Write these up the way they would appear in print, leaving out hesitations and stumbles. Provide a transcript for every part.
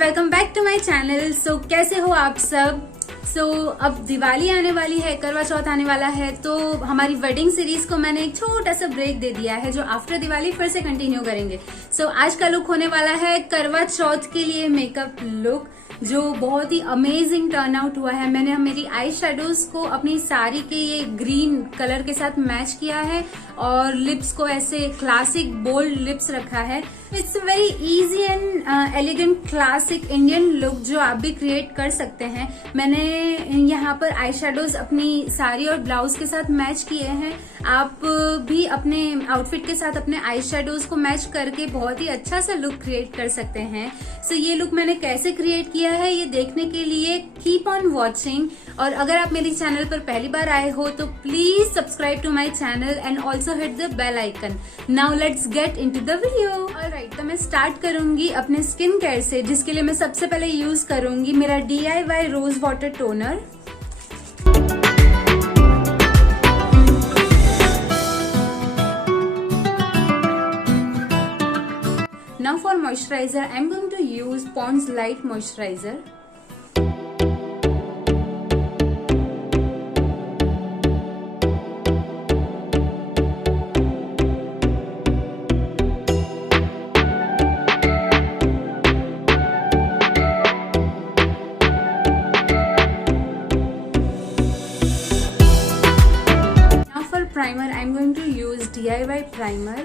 Welcome back to my channel. So कैसे हो आप सब। अब दिवाली आने वाली है, करवा चौथ आने वाला है, तो हमारी वेडिंग सीरीज को मैंने एक छोटा सा ब्रेक दे दिया है जो आफ्टर दिवाली फिर से कंटिन्यू करेंगे। आज का लुक होने वाला है करवा चौथ के लिए मेकअप लुक, जो बहुत ही अमेजिंग टर्न आउट हुआ है। मैंने मेरी आई शेडोज को अपनी साड़ी के ये ग्रीन कलर के साथ मैच किया है और लिप्स को ऐसे क्लासिक बोल्ड लिप्स रखा है। It's very easy and elegant classic Indian look जो आप भी क्रिएट कर सकते हैं। मैंने यहाँ पर आई शेडोज अपनी साड़ी और ब्लाउज के साथ मैच किए हैं। आप भी अपने आउटफिट के साथ अपने आई शेडोज को मैच करके बहुत ही अच्छा सा लुक क्रिएट कर सकते हैं। ये लुक मैंने कैसे क्रिएट किया है ये देखने के लिए कीप ऑन वॉचिंग। और अगर आप मेरे चैनल पर पहली बार आए हो तो please subscribe to my channel and also hit the bell icon. Now let's get into the video. Alright, तो मैं स्टार्ट करूंगी अपने स्किन केयर से, जिसके लिए मैं सबसे पहले यूज करूंगी मेरा DIY rose water toner. Now for moisturizer, I'm going to use Pond's Light Moisturizer. Now for primer, I'm going to use DIY primer.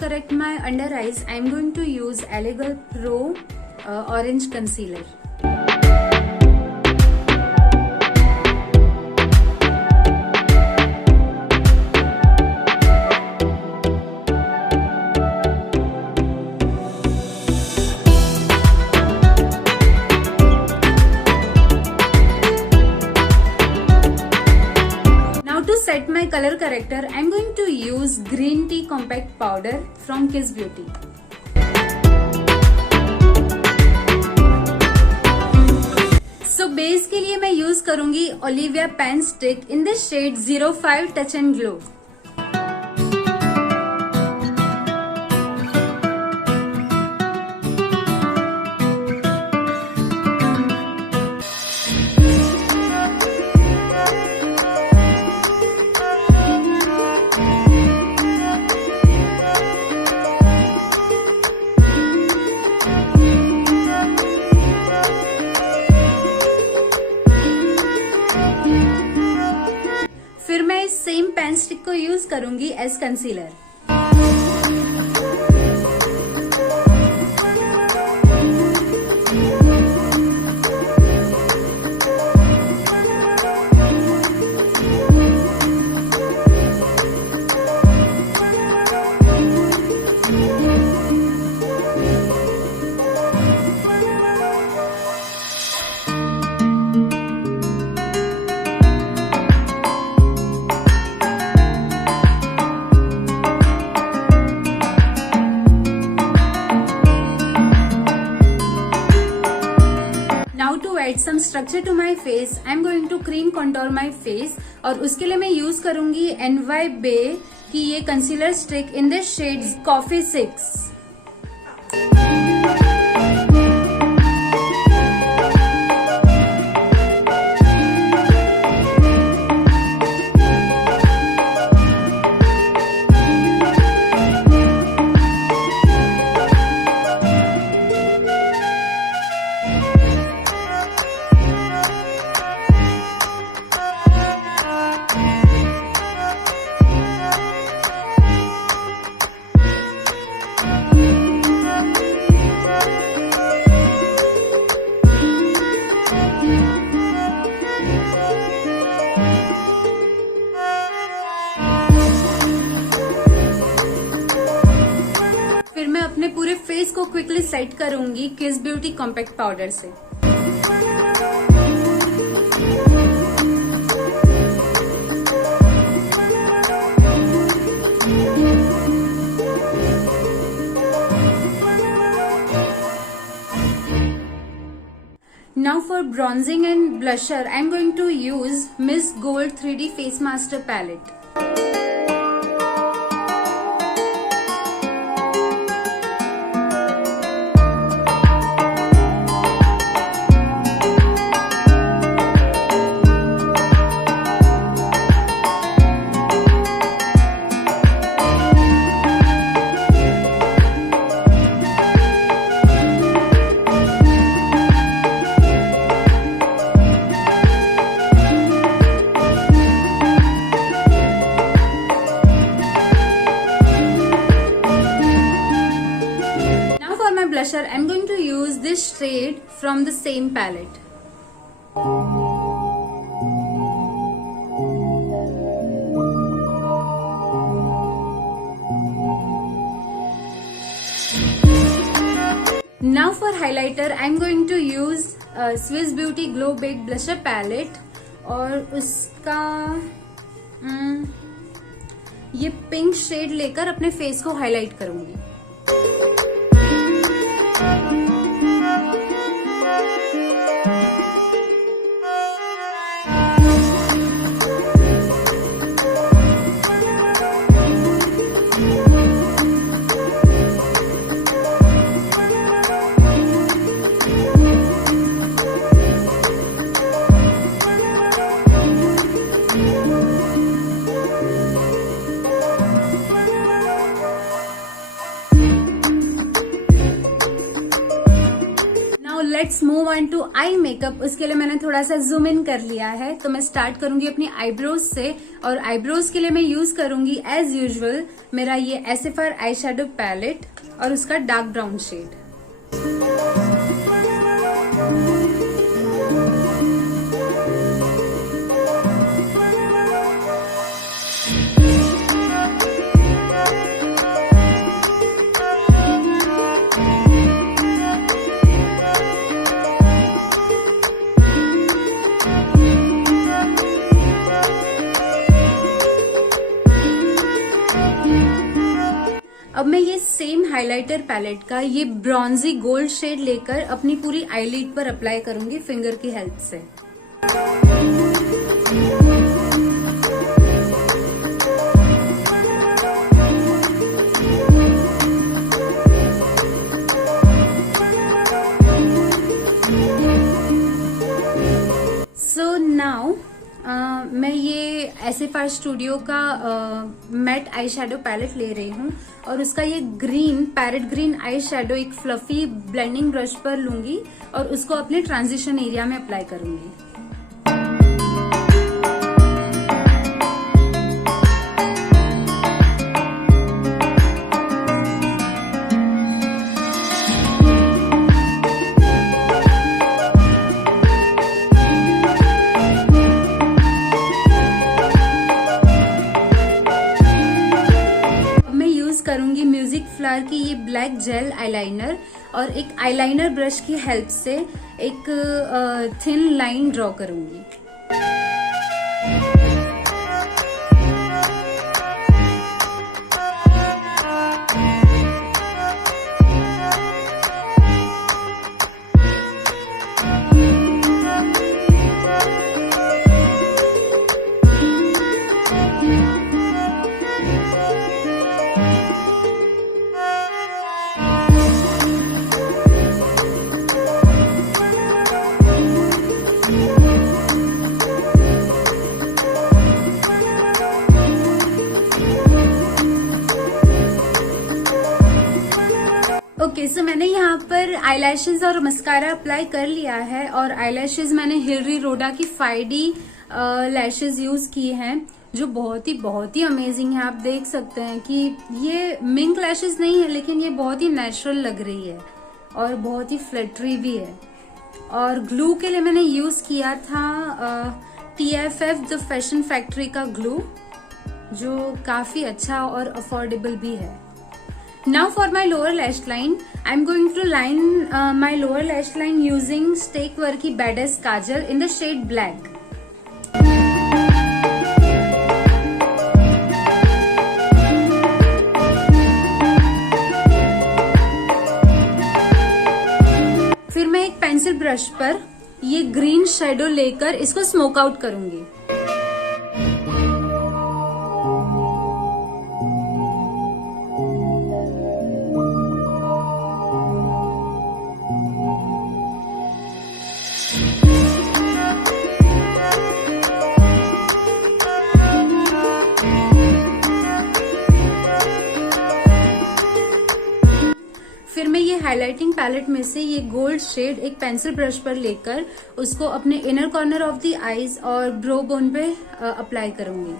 Correct my under eyes, I'm going to use Elegant Pro Orange Concealer. To set my color corrector, I'm going to use green tea compact powder from Kiss Beauty. Base के लिए मैं यूज करूंगी Olivia Panstick in the shade 05 Touch and Glow. फिर मैं इस same pen stick को use करूंगी as concealer. Add some structure to my face. I'm going to cream contour my face और उसके लिए मैं यूज करूंगी NY Bay की ये concealer stick in the shade Coffee 6। इसको क्विकली सेट करूंगी किस ब्यूटी कॉम्पैक्ट पाउडर से। Now for bronzing and blusher, I am going to use Miss Gold 3D Face Master Palette. Blusher, I'm going to use this shade from the same palette. Now for highlighter, I'm going to use Swiss Beauty Glow Baked Blusher Palette और उसका ये pink shade लेकर अपने फेस को highlight करूंगी। Let's move on to eye makeup. उसके लिए मैंने थोड़ा सा जूम इन कर लिया है, तो मैं स्टार्ट करूंगी अपनी आईब्रोज से। और आईब्रोज के लिए मैं यूज करूंगी एज यूजुअल मेरा ये SFR आई शेडो पैलेट और उसका डार्क ब्राउन शेड। अब मैं ये सेम हाइलाइटर पैलेट का ये ब्रॉन्जी गोल्ड शेड लेकर अपनी पूरी आईलिड पर अप्लाई करूंगी फिंगर की हेल्प से। सो नाउ मैं ये SFR स्टूडियो का मैट आई शेडो पैलेट ले रही हूँ और उसका ये green parrot green eye shadow एक फ्लफी ब्लेंडिंग ब्रश पर लूंगी और उसको अपने ट्रांजिशन एरिया में अप्लाई करूंगी। करूंगी म्यूजिक फ्लावर की ये ब्लैक जेल आईलाइनर और एक आईलाइनर ब्रश की हेल्प से एक थिन लाइन ड्रॉ करूंगी। ओके सो मैंने यहाँ पर आईलैशेस और मस्कारा अप्लाई कर लिया है और आईलैशेस मैंने हिलरी रोडा की 5D लैशेस यूज की हैं जो बहुत ही अमेजिंग है। आप देख सकते हैं कि ये मिंक लैशेस नहीं है लेकिन ये बहुत ही नेचुरल लग रही है और बहुत ही फ्लटरी भी है। और ग्लू के लिए मैंने यूज किया था TFF द फैशन फैक्ट्री का ग्लू जो काफी अच्छा और अफोर्डेबल भी है। Now for my lower lash line, I'm going to line my lower lash line using Stay Quirky Badass Kajal in the shade Black. फिर मैं एक पेंसिल ब्रश पर ये ग्रीन शेडो लेकर इसको स्मोक आउट करूंगी। फिर मैं ये हाइलाइटिंग पैलेट में से ये गोल्ड शेड एक पेंसिल ब्रश पर लेकर उसको अपने inner corner of the eyes और ब्रो बोन पे अप्लाई करूंगी।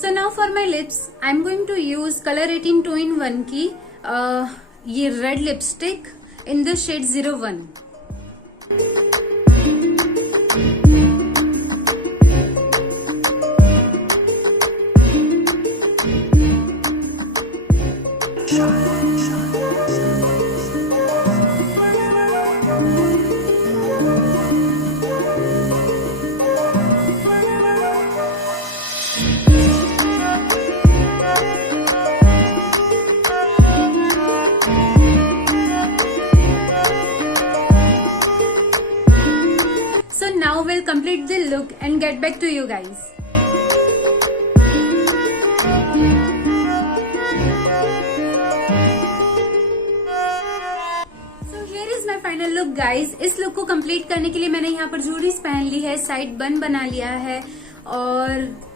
So now for my lips, I'm going to use Color 18 2-in-1 की ये red lipstick in the shade 01. So now we'll complete the look and get back to you guys. So here is my final look guys. इस लुक को कंप्लीट करने के लिए मैंने यहाँ पर जूलरीज पहन ली है, साइड बन बना लिया है और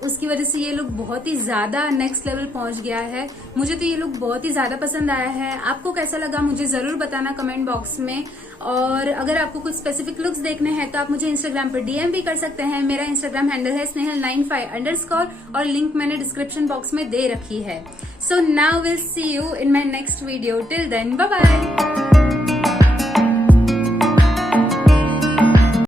उसकी वजह से ये लुक बहुत ही ज्यादा नेक्स्ट लेवल पहुंच गया है। मुझे तो ये लुक बहुत ही ज्यादा पसंद आया है। आपको कैसा लगा मुझे जरूर बताना कमेंट बॉक्स में। और अगर आपको कुछ स्पेसिफिक लुक्स देखने हैं तो आप मुझे इंस्टाग्राम पर डीएम भी कर सकते हैं। मेरा इंस्टाग्राम हैंडल है snehal95_ और लिंक मैंने डिस्क्रिप्शन बॉक्स में दे रखी है। So now will see you in my next video. Till then bye bye.